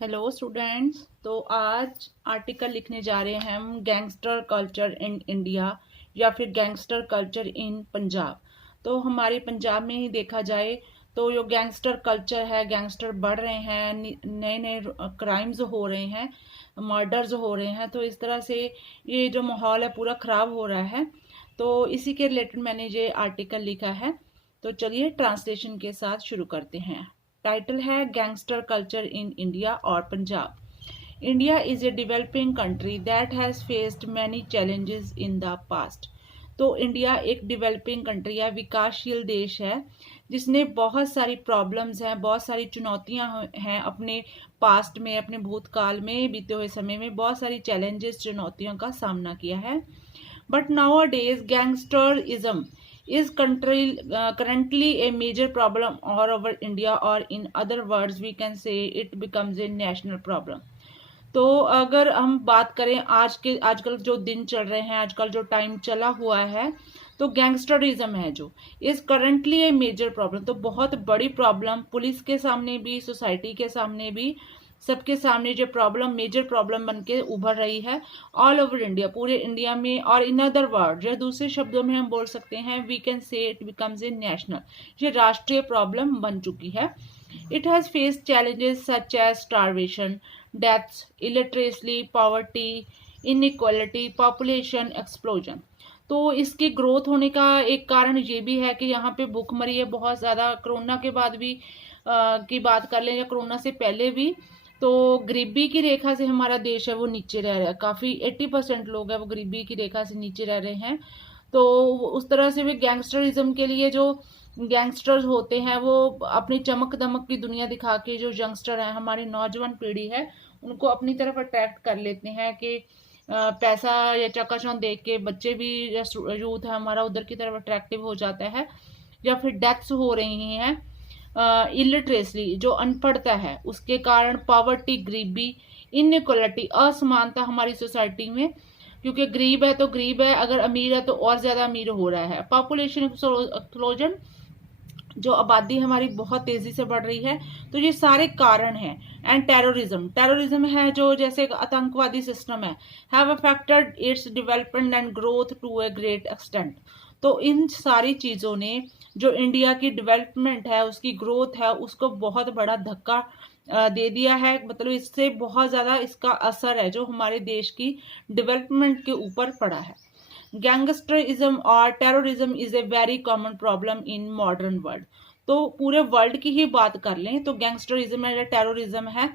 Hello students. तो आज article लिखने जा रहे हैं हम गैंगस्टर कल्चर इन इंडिया या फिर गैंगस्टर कल्चर इन पंजाब। तो हमारे पंजाब में ही देखा जाए तो जो गैंगस्टर कल्चर है, गैंगस्टर बढ़ रहे हैं, नए नए क्राइम्स हो रहे हैं, मर्डर्स हो रहे हैं। तो इस तरह से ये जो माहौल है पूरा ख़राब हो रहा है। तो इसी के रिलेटेड मैंने ये आर्टिकल लिखा है। तो चलिए ट्रांसलेशन के साथ शुरू करते हैं। टाइटल है गैंगस्टर कल्चर इन इंडिया और Punjab. India is a developing country that has faced many challenges in the past. तो इंडिया एक डेवलपिंग कंट्री है, विकासशील देश है, जिसने बहुत सारी प्रॉब्लम्स हैं, बहुत सारी चुनौतियां हैं अपने पास्ट में, अपने भूतकाल में, बीते हुए समय में बहुत सारी चैलेंजेस, चुनौतियों का सामना किया है। But nowadays gangsterism is currently a major problem all over India, or in other words we can say it becomes a national problem। तो अगर हम बात करें आजकल जो दिन चल रहे हैं, आजकल जो टाइम चला हुआ है, तो गैंगस्टरिज्म है जो is currently a major problem. तो बहुत बड़ी प्रॉब्लम, पुलिस के सामने भी, सोसाइटी के सामने भी, सबके सामने जो प्रॉब्लम, मेजर प्रॉब्लम बन के उभर रही है ऑल ओवर इंडिया, पूरे इंडिया में। और इन अदर वर्ड, जो दूसरे शब्दों में हम बोल सकते हैं, we can say it becomes a national, ये राष्ट्रीय प्रॉब्लम बन चुकी है। It has faced challenges such as starvation, deaths, illiteracy, poverty, inequality, population explosion. तो इसकी ग्रोथ होने का एक कारण ये भी है कि यहाँ पे भूखमरी है बहुत ज़्यादा। कोरोना के बाद भी की बात कर लें, या कोरोना से पहले भी, तो गरीबी की रेखा से हमारा देश है वो नीचे रह रहा है। काफ़ी 80% लोग हैं वो गरीबी की रेखा से नीचे रह रहे हैं। तो उस तरह से भी गैंगस्टरिज्म के लिए जो गैंगस्टर्स होते हैं वो अपनी चमक दमक की दुनिया दिखा के, जो यंगस्टर हैं, हमारी नौजवान पीढ़ी है, उनको अपनी तरफ अट्रैक्ट कर लेते हैं कि पैसा या चकाचौंध देख के बच्चे भी, यूथ है हमारा, उधर की तरफ अट्रैक्टिव हो जाता है। या फिर डेथ्स हो रही हैं, इलिटरेसी जो अनपढ़ता है उसके कारण, पावर्टी गरीबी, इनइक्वालिटी असमानता हमारी सोसाइटी में, क्योंकि गरीब है तो गरीब है, अगर अमीर है तो और ज्यादा अमीर हो रहा है। पॉपुलेशन एक्सप्लोजन, जो आबादी हमारी बहुत तेजी से बढ़ रही है। तो ये सारे कारण हैं। एंड टेररिज्म, टेररिज्म है जो जैसे आतंकवादी सिस्टम है, have affected its development and growth to a great extent. तो इन सारी चीज़ों ने जो इंडिया की डेवलपमेंट है, उसकी ग्रोथ है, उसको बहुत बड़ा धक्का दे दिया है। मतलब इससे बहुत ज़्यादा इसका असर है जो हमारे देश की डेवलपमेंट के ऊपर पड़ा है। गैंगस्टरिज्म और terrorism is a very common problem in modern world. तो पूरे वर्ल्ड की ही बात कर लें तो गैंगस्टरिज्म है या टेररिज्म है,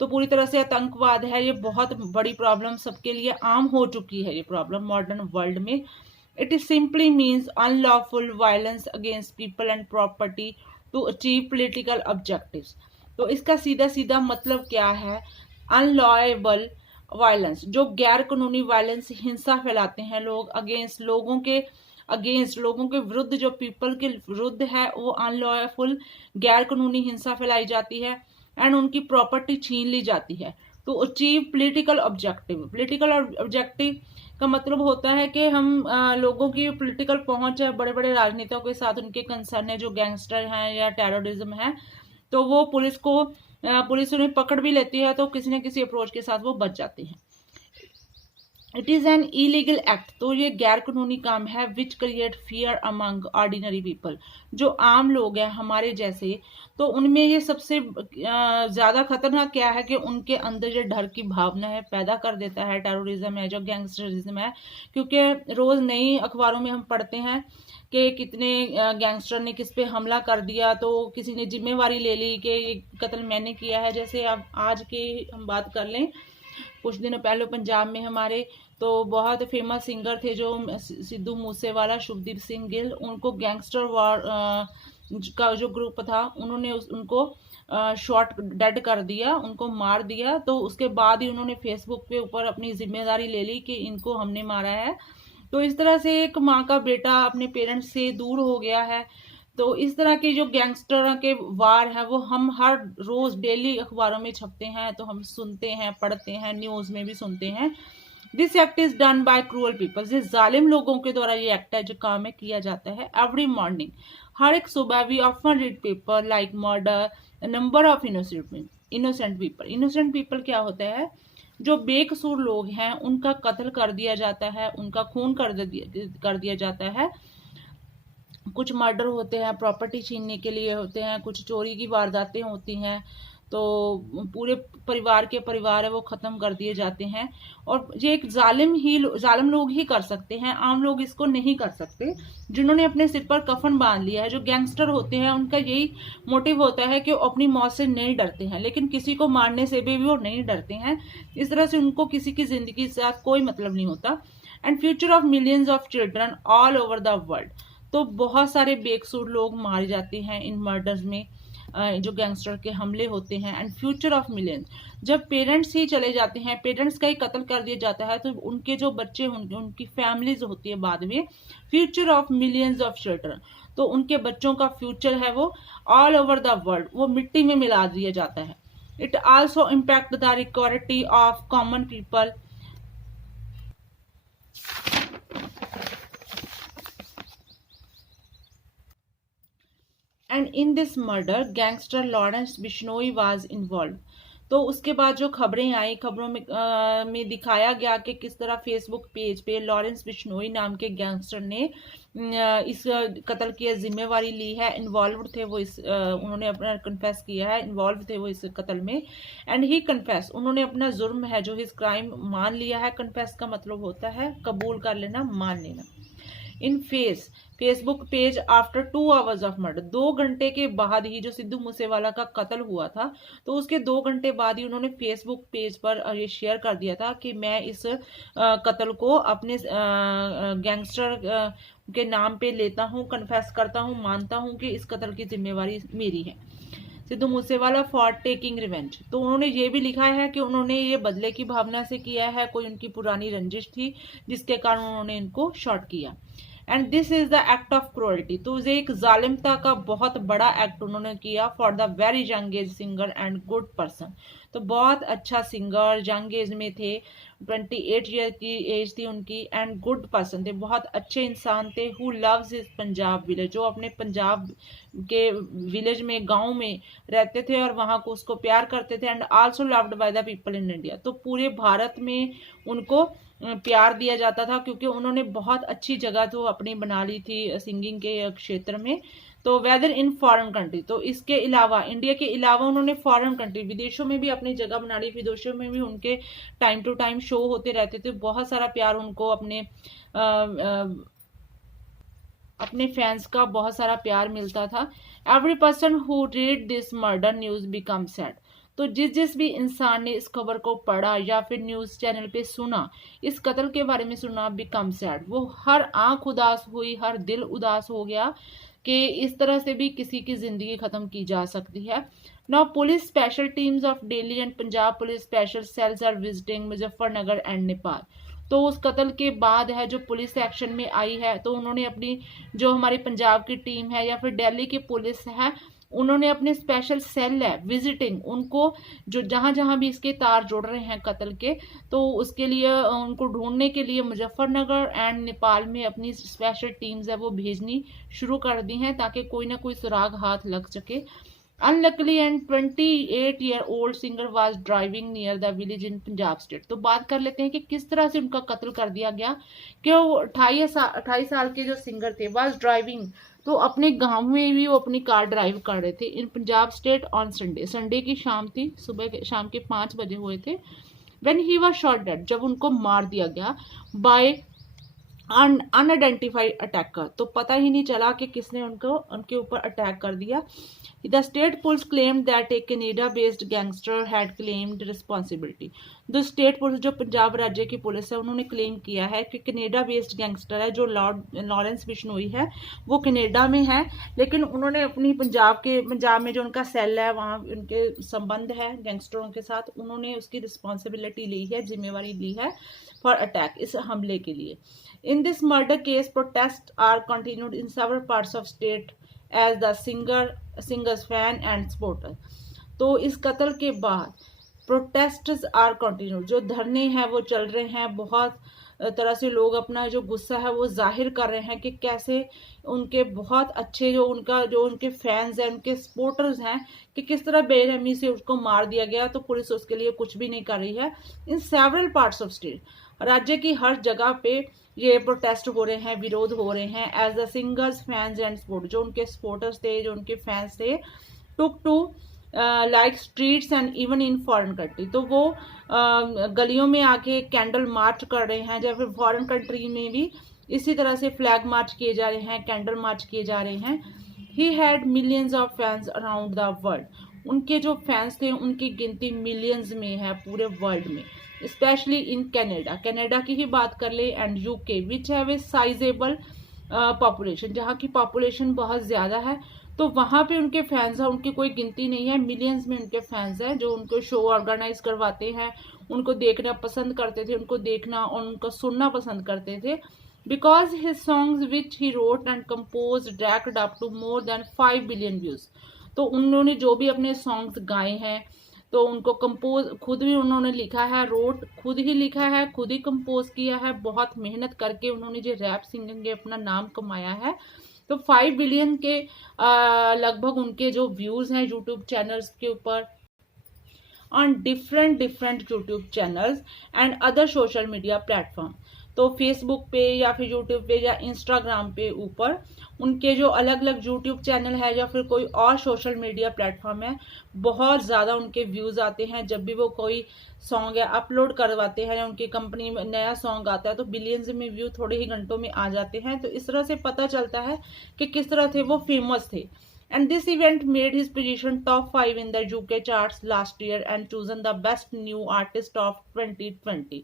तो पूरी तरह से आतंकवाद है, ये बहुत बड़ी प्रॉब्लम, सबके लिए आम हो चुकी है ये प्रॉब्लम मॉडर्न वर्ल्ड में। It is simply means unlawful violence against people and property to achieve political objectives. तो इसका सीधा सीधा मतलब क्या है? अनलॉएबल वायलेंस, जो गैर कानूनी वायलेंस, हिंसा फैलाते हैं लोग अगेंस्ट लोगों के विरुद्ध, जो पीपल के विरुद्ध है, वो अनलॉफुल, गैर कानूनी हिंसा फैलाई जाती है, एंड उनकी प्रॉपर्टी छीन ली जाती है to achieve political objective. Political objective का मतलब होता है कि हम लोगों की पोलिटिकल पहुंच है, बड़े बड़े राजनेताओं के साथ उनके कंसर्न है, जो गैंगस्टर हैं या टेररिज्म है, तो वो पुलिस उन्हें पकड़ भी लेती है, तो किसी न किसी अप्रोच के साथ वो बच जाते हैं। It is an illegal act, तो ये गैर कानूनी काम है, which create fear among ordinary people, जो आम लोग हैं हमारे जैसे, तो उनमें ये सबसे ज्यादा खतरनाक क्या है कि उनके अंदर जो डर की भावना है पैदा कर देता है टेररिज्म है, जो गैंगस्टरिज्म है। क्योंकि रोज नई अखबारों में हम पढ़ते हैं कि कितने गैंगस्टर ने किस पे हमला कर दिया, तो किसी ने जिम्मेवारी ले ली कि ये कत्ल मैंने किया है। जैसे अब आज की हम बात कर लें, कुछ दिनों पहले पंजाब में हमारे तो बहुत फेमस सिंगर थे जो सिद्धू मूसेवाला, शुभदीप सिंह गिल, उनको गैंगस्टर वार का जो ग्रुप था, उन्होंने उनको शॉट डेड कर दिया, उनको मार दिया। तो उसके बाद ही उन्होंने फेसबुक पे ऊपर अपनी जिम्मेदारी ले ली कि इनको हमने मारा है। तो इस तरह से एक माँ का बेटा अपने पेरेंट्स से दूर हो गया है। तो इस तरह के जो गैंगस्टर के वार है वो हम हर रोज डेली अखबारों में छपते हैं, तो हम सुनते हैं, पढ़ते हैं, न्यूज में भी सुनते हैं। This act is done by cruel people, ये जालिम लोगों के द्वारा ये एक्ट है जो काम है किया जाता है। एवरी मॉर्निंग, हर एक सुबह, we often read paper like murder, number of innocent innocent people क्या होता है, जो बेकसूर लोग हैं उनका कत्ल कर दिया जाता है, उनका खून कर दिया जाता है। कुछ मर्डर होते हैं, प्रॉपर्टी छीनने के लिए होते हैं, कुछ चोरी की वारदातें होती हैं, तो पूरे परिवार के परिवार है वो ख़त्म कर दिए जाते हैं। और ये एक जालिम लोग ही कर सकते हैं, आम लोग इसको नहीं कर सकते। जिन्होंने अपने सिर पर कफन बांध लिया है, जो गैंगस्टर होते हैं, उनका यही मोटिव होता है कि वो अपनी मौत से नहीं डरते हैं, लेकिन किसी को मारने से भी वो नहीं डरते हैं। इस तरह से उनको किसी की ज़िंदगी के साथ कोई मतलब नहीं होता। And future of millions of children all over the world. तो बहुत सारे बेकसूर लोग मारे जाते हैं इन मर्डर्स में, जो गैंगस्टर के हमले होते हैं। एंड फ्यूचर ऑफ मिलियंस, जब पेरेंट्स ही चले जाते हैं, पेरेंट्स का ही कत्ल कर दिया जाता है, तो उनके जो बच्चे होंगे, उनकी फैमिलीज होती है बाद में, future of millions of children, तो उनके बच्चों का फ्यूचर है वो ऑल ओवर द वर्ल्ड वो मिट्टी में मिला दिया जाता है। It also impact the recordity of common people. And in this murder gangster Lawrence Bishnoi was involve. तो उसके बाद जो खबरें आई, खबरों में दिखाया गया कि किस तरह फेसबुक पेज पे लॉरेंस बिश्नोई नाम के गैंगस्टर ने इस कत्ल की जिम्मेवारी ली है, इन्वॉल्व थे वो उन्होंने अपना कन्फेस किया है, इन्वॉल्व थे वो इस कत्ल में। एंड ही कन्फेस, उन्होंने अपना जुर्म है जो हिज क्राइम मान लिया है। कन्फेस का मतलब होता है कबूल कर लेना, मान लेना। In Facebook page after 2 hours of murder, 2 घंटे के बाद ही, जो सिद्धू मूसेवाला का कत्ल हुआ था, तो उसके 2 घंटे बाद ही उन्होंने फेसबुक पेज पर ये शेयर कर दिया था कि मैं इस कत्ल को अपने गैंगस्टर के नाम पे लेता हूँ, कन्फेस करता हूँ, मानता हूँ कि इस कत्ल की जिम्मेवारी मेरी है। Sidhu Moosewala for taking revenge, तो उन्होंने ये भी लिखा है कि उन्होंने ये बदले की भावना से किया है, कोई उनकी पुरानी रंजिश थी जिसके कारण उन्होंने इनको शॉट किया। And this is the act of cruelty, तो ये एक जालिमता का बहुत बड़ा एक्ट उन्होंने किया for the very young age singer and good person. तो बहुत अच्छा सिंगर, यंग एज में थे, 28 ईयर की एज थी उनकी, एंड गुड पर्सन थे, बहुत अच्छे इंसान थे। Who loves his Punjab village, जो अपने पंजाब के विलेज में, गांव में रहते थे और वहां को उसको प्यार करते थे। And also loved by the people in India, तो पूरे भारत में उनको प्यार दिया जाता था, क्योंकि उन्होंने बहुत अच्छी जगह तो अपनी बना ली थी सिंगिंग के क्षेत्र में। तो वेदर इन फॉरेन कंट्री, तो इसके अलावा, इंडिया के अलावा उन्होंने फॉरेन कंट्री, विदेशों में भी अपनी जगह बना ली, विदेशों में भी उनके टाइम टू टाइम शो होते रहते थे। बहुत सारा प्यार उनको अपने फैंस का बहुत सारा प्यार मिलता था। Every person who read this murder news become sad, तो जिस भी इंसान ने इस खबर को पढ़ा या फिर न्यूज चैनल पे सुना, इस कत्ल के बारे में सुना, बिकम सैड, वो हर आंख उदास हुई, हर दिल उदास हो गया कि इस तरह से भी किसी की जिंदगी खत्म की जा सकती है। Now police special teams of Delhi and Punjab police special cells are visiting Muzaffarnagar and Nepal. तो उस कत्ल के बाद है जो पुलिस एक्शन में आई है, तो उन्होंने अपनी, जो हमारी पंजाब की टीम है या फिर दिल्ली की पुलिस है, उन्होंने अपने स्पेशल सेल है विजिटिंग, उनको जो जहां जहां भी इसके तार जुड़ रहे हैं कत्ल के, तो उसके लिए उनको ढूंढने के लिए मुजफ्फरनगर एंड नेपाल में अपनी स्पेशल टीम्स है वो भेजनी शुरू कर दी हैं, ताकि कोई ना कोई सुराग हाथ लग सके। Unluckily and 28-year-old singer was driving near the village in Punjab state. तो बात कर लेते हैं कि किस तरह से उनका कत्ल कर दिया गया। कि वो 28 साल के जो सिंगर थे, वाज ड्राइविंग, तो अपने गांव में भी वो अपनी कार ड्राइव कर रहे थे इन पंजाब स्टेट ऑन संडे की शाम थी, शाम के 5 बजे हुए थे। When he was shot dead, जब उनको मार दिया गया बाय अनआइडेंटिफाइड अटैकर, तो पता ही नहीं चला कि किसने उनके ऊपर अटैक कर दिया। The state police claimed that A Canada based gangster had claimed responsibility. जो स्टेट पुलिस, जो पंजाब राज्य की पुलिस है, उन्होंने क्लेम किया है कि कनाडा बेस्ड गैंगस्टर है जो लॉरेंस बिश्नोई है, वो कनाडा में है, लेकिन उन्होंने अपनी पंजाब में जो उनका सेल है, वहाँ उनके संबंध है गैंगस्टरों के साथ, उन्होंने उसकी रिस्पॉन्सिबिलिटी ली है, जिम्मेवारी ली है फॉर अटैक, इस हमले के लिए। In this murder case, protests are continued in several parts of state as the singers fan and supporter। तो इस कत्ल के बाद प्रोटेस्ट्स आर कंटिन्यूड, जो धरने हैं वो चल रहे हैं बहुत तरह से लोग अपना जो गुस्सा है वो जाहिर कर रहे हैं कि कैसे उनके बहुत अच्छे जो उनके फैंस हैं, उनके सपोर्टर्स हैं, कि किस तरह बेरहमी से उसको मार दिया गया। तो पुलिस उसके लिए कुछ भी नहीं कर रही है। In several parts of state, राज्य की हर जगह पे ये प्रोटेस्ट हो रहे हैं, विरोध हो रहे हैं। As the singers, fans and support, जो उनके सपोर्टर्स थे, जो उनके फैंस थे, took to like streets and even in foreign country, तो वो गलियों में आके कैंडल मार्च कर रहे हैं। या फिर फॉरेन कंट्री में भी इसी तरह से फ्लैग मार्च किए जा रहे हैं, कैंडल मार्च किए जा रहे हैं। He had millions of fans around the world, उनके जो फैंस थे उनकी गिनती मिलियंस में है पूरे वर्ल्ड में। स्पेशली इन कनाडा, कनाडा की ही बात कर ले, and UK which have a sizeable population, जहाँ की पॉपुलेशन बहुत ज़्यादा है, तो वहाँ पे उनके फैंस हैं, उनकी कोई गिनती नहीं है, मिलियंस में उनके फैंस हैं, जो उनको शो ऑर्गेनाइज करवाते हैं, उनको देखना पसंद करते थे, उनको देखना और उनको सुनना पसंद करते थे। Because his songs which he wrote and compose racked up to more than 5 billion views, तो उन्होंने जो भी अपने सॉन्ग्स गाए हैं, तो उनको कंपोज खुद भी उन्होंने लिखा है, रोट खुद ही लिखा है, खुद ही कंपोज किया है, बहुत मेहनत करके उन्होंने जो रैप सिंगिंग के अपना नाम कमाया है। तो 5 बिलियन के लगभग उनके जो व्यूज हैं यूट्यूब चैनल्स के ऊपर, on different YouTube channels and other social media platform, तो फेसबुक पे या फिर यूट्यूब पे या इंस्टाग्राम पे ऊपर उनके जो अलग अलग यूट्यूब चैनल है या फिर कोई और सोशल मीडिया प्लेटफॉर्म है, बहुत ज़्यादा उनके व्यूज़ आते हैं। जब भी वो कोई सॉन्ग या अपलोड करवाते हैं या उनकी कंपनी में नया सॉन्ग आता है, तो बिलियंस में व्यू थोड़े ही घंटों में आ जाते हैं। तो इस तरह से पता चलता है कि किस तरह थे वो फेमस थे। And this event made his position top 5 in the UK charts last year and chosen the best new artist of 2020.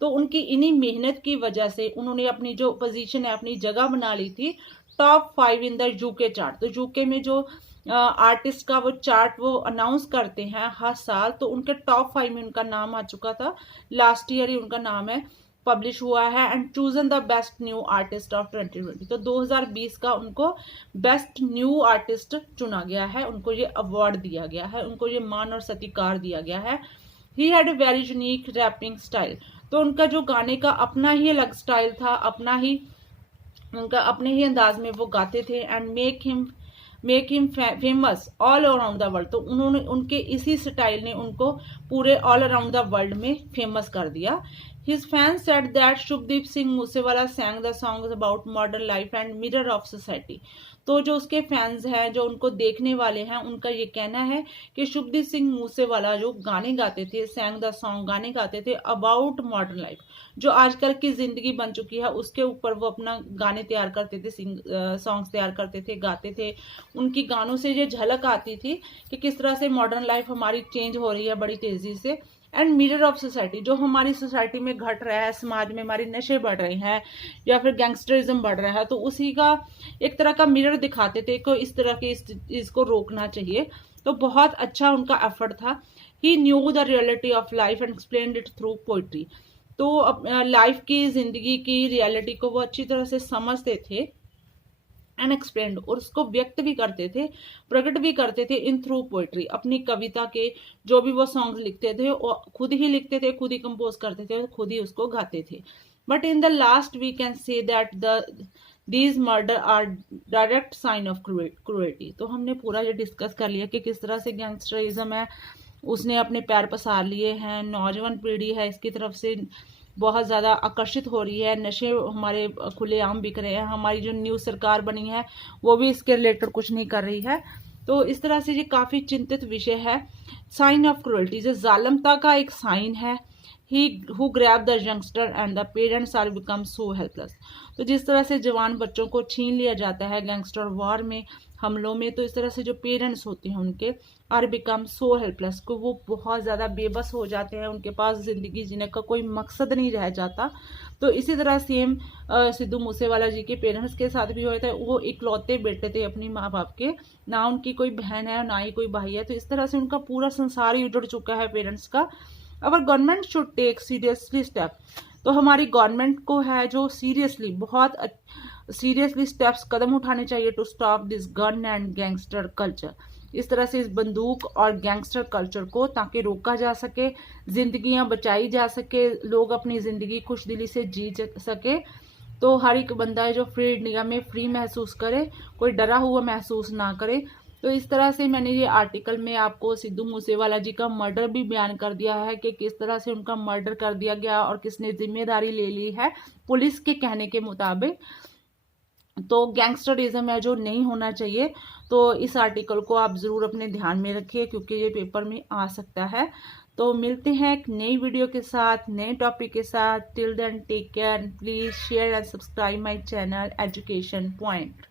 तो उनकी इन्हीं मेहनत की वजह से उन्होंने अपनी जो पोजीशन है, अपनी जगह बना ली थी top 5 in the UK chart. तो यूके में जो आर्टिस्ट का वो चार्ट वो अनाउंस करते हैं हर साल, तो उनके टॉप 5 में उनका नाम आ चुका था। लास्ट ईयर ही उनका नाम है पब्लिश हुआ है। And chosen the best new artist of 2020, तो 2020 का उनको बेस्ट न्यू आर्टिस्ट चुना गया है, उनको ये अवार्ड दिया गया है, उनको ये मान और सत्कार दिया गया है। He had a very unique rapping style, तो उनका जो गाने का अपना ही अलग स्टाइल था, उनका अपने ही अंदाज में वो गाते थे। And make him famous all around the world, तो उन्होंने उनके इसी स्टाइल ने उनको पूरे ऑल अराउंड द वर्ल्ड में फेमस कर दिया। His fans said that Shubdeep Singh Moosewala sang the songs about modern life and mirror of society. तो जो उसके फैंस हैं, जो उनको देखने वाले हैं, उनका ये कहना है कि शुभदीप सिंह मूसेवाला जो गाने गाते थे, सैंग द सॉन्ग गाने गाते थे अबाउट मॉडर्न लाइफ, जो आजकल की जिंदगी बन चुकी है, उसके ऊपर वो अपना गाने तैयार करते थे, सॉन्ग्स तैयार करते थे, गाते थे। उनकी गानों से ये झलक आती थी कि किस तरह से मॉडर्न लाइफ हमारी चेंज हो रही है बड़ी तेजी से। एंड मिरर ऑफ सोसाइटी, जो हमारी सोसाइटी में घट रहा है, समाज में हमारे नशे बढ़ रहे हैं या फिर गैंगस्टरिज्म बढ़ रहा है, तो उसी का एक तरह का मिरर दिखाते थे कि इस तरह के इसको रोकना चाहिए। तो बहुत अच्छा उनका एफर्ट था। He knew the reality of life and explained it through poetry, तो लाइफ की, जिंदगी की रियलिटी को वो अच्छी तरह से समझते थे एंड एक्सप्लेंड, और उसको व्यक्त भी करते थे, प्रकट भी करते थे इन थ्रू पोइट्री। अपनी कविता के जो भी वो सॉन्ग्स लिखते थे वो खुद ही लिखते थे, खुद ही कंपोज करते थे, खुद ही उसको गाते थे। But in the last we can say that these murder are direct sign of cruelty, तो हमने पूरा ये डिस्कस कर लिया कि किस तरह से गैंगस्टरिज्म है उसने अपने पैर पसार लिए हैं। नौजवान पीढ़ी है इसकी तरफ से बहुत ज़्यादा आकर्षित हो रही है, नशे हमारे खुलेआम बिक रहे हैं, हमारी जो न्यू सरकार बनी है वो भी इसके रिलेटेड कुछ नहीं कर रही है। तो इस तरह से ये काफ़ी चिंतित विषय है। साइन ऑफ क्रूअल्टी, जो जालमता का एक साइन है। He who grab the youngster and the parents are become so helpless, तो जिस तरह से जवान बच्चों को छीन लिया जाता है गैंगस्टर वॉर में, हमलों में, तो इस तरह से जो पेरेंट्स होते हैं उनके आर बिकम सो हेल्पलेस, को वो बहुत ज़्यादा बेबस हो जाते हैं, उनके पास ज़िंदगी जीने का कोई मकसद नहीं रह जाता। तो इसी तरह सेम सिद्धू मूसेवाला जी के पेरेंट्स के साथ भी हुआ था। वो इकलौते बेटे थे अपनी माँ बाप के, ना उनकी कोई बहन है ना ही कोई भाई है, तो इस तरह से उनका पूरा संसार ही उजड़ चुका है पेरेंट्स का। Our government should take seriously step, तो हमारी गवर्नमेंट को है जो सीरियसली, बहुत सीरियसली स्टेप्स कदम उठाने चाहिए to stop this gun and gangster culture. इस तरह से इस बंदूक और गैंगस्टर कल्चर को, ताकि रोका जा सके, जिंदगियां बचाई जा सके, लोग अपनी ज़िंदगी खुश दिली से जी सके। तो हर एक बंदा है जो फ्री इंडिया में फ्री महसूस करे, कोई डरा हुआ महसूस ना करे। तो इस तरह से मैंने ये आर्टिकल में आपको सिद्धू मूसेवाला जी का मर्डर भी बयान कर दिया है कि किस तरह से उनका मर्डर कर दिया गया और किसने जिम्मेदारी ले ली है पुलिस के कहने के मुताबिक। तो गैंगस्टरिज्म है जो नहीं होना चाहिए। तो इस आर्टिकल को आप ज़रूर अपने ध्यान में रखिए, क्योंकि ये पेपर में आ सकता है। तो मिलते हैं एक नई वीडियो के साथ, नए टॉपिक के साथ। Till then take care, please share and subscribe my channel education point.